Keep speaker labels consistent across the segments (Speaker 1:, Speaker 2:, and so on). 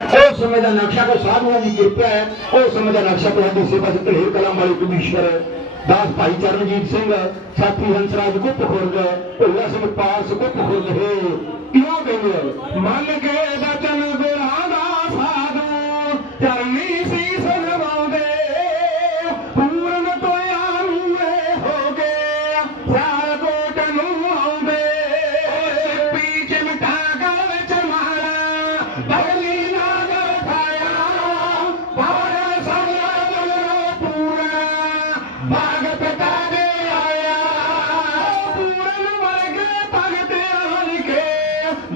Speaker 1: ਉਸ ਸਮੇਂ ਦਾ ਨਕਸ਼ਾ ਕੋ ਸਾਧੂਆਂ ਦੀ ਕਿਰਪਾ ਹੈ। ਉਸ ਸਮੇਂ ਦਾ ਨਕਸ਼ਾ ਤੁਹਾਡੀ ਸੇਵਾ ਚ ਢੇਰ ਕਲਾਮ ਵਾਲੇ ਕਮਿਸ਼ਨਰ ਦਾਸ ਭਾਈ ਚਰਨਜੀਤ ਸਿੰਘ, ਸਾਥੀ ਹੰਸਰਾਜ ਗੁੱਪ ਖੁਰਦ ਭੁੱਲਾ ਸਿੰਘ ਪਾਸ ਗੁੱਪ ਖੁਰਦ ਹੈ ਕਿਉਂ ਕਹਿੰਦੇ ਮੰਨ ਕੇ ਬਚਨ ਗੁਰਾਂ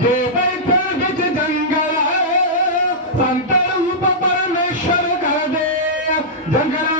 Speaker 1: जंगल संकर उप परमेश्वर करंगल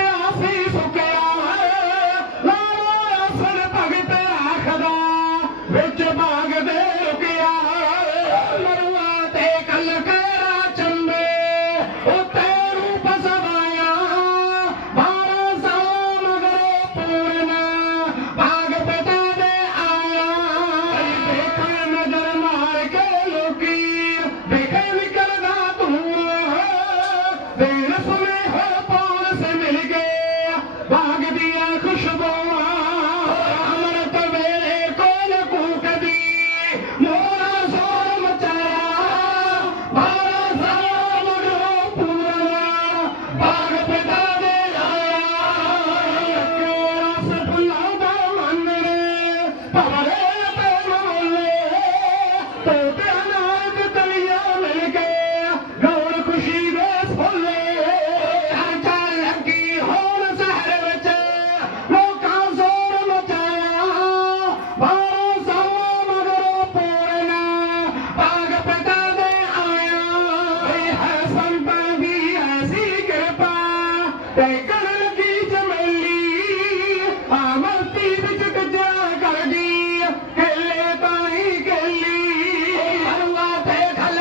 Speaker 1: দিয়া খুশবু ਤੇ ਕਣ ਲੱਗੀ ਜਮੇਲੀ ਆਮਰਤੀ ਵਿੱਚ ਗੱਜਾ ਕਰਦੀ ਕਿੱਲੇ ਤਾਈ ਕਿੱਲੀ ਹਰਵਾ ਤੇ ਖਲ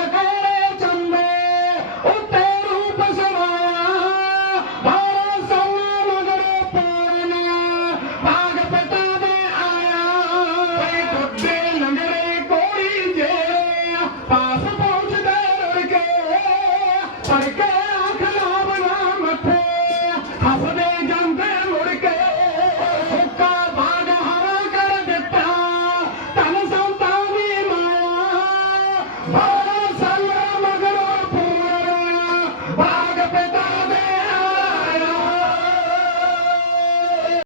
Speaker 1: ਚੰਬੇ, ਉੱਤੇ ਰੂਪ ਸਮਾਇਆ। ਬਾਰਾਂ ਸਾਲਾਂ ਮਗਰੋਂ ਪੂਰਨਾ ਭਾਗ ਪਿਤਾ ਦੇ ਆਇਆ। ਏ ਟੁੱਟੇ ਲੰਗੜੇ ਕੋਈ ਜੇ, ਪਾਸ ਪਹੁੰਚਦੇ ਰੁੜ ਕੇ, ਸੜਕੇ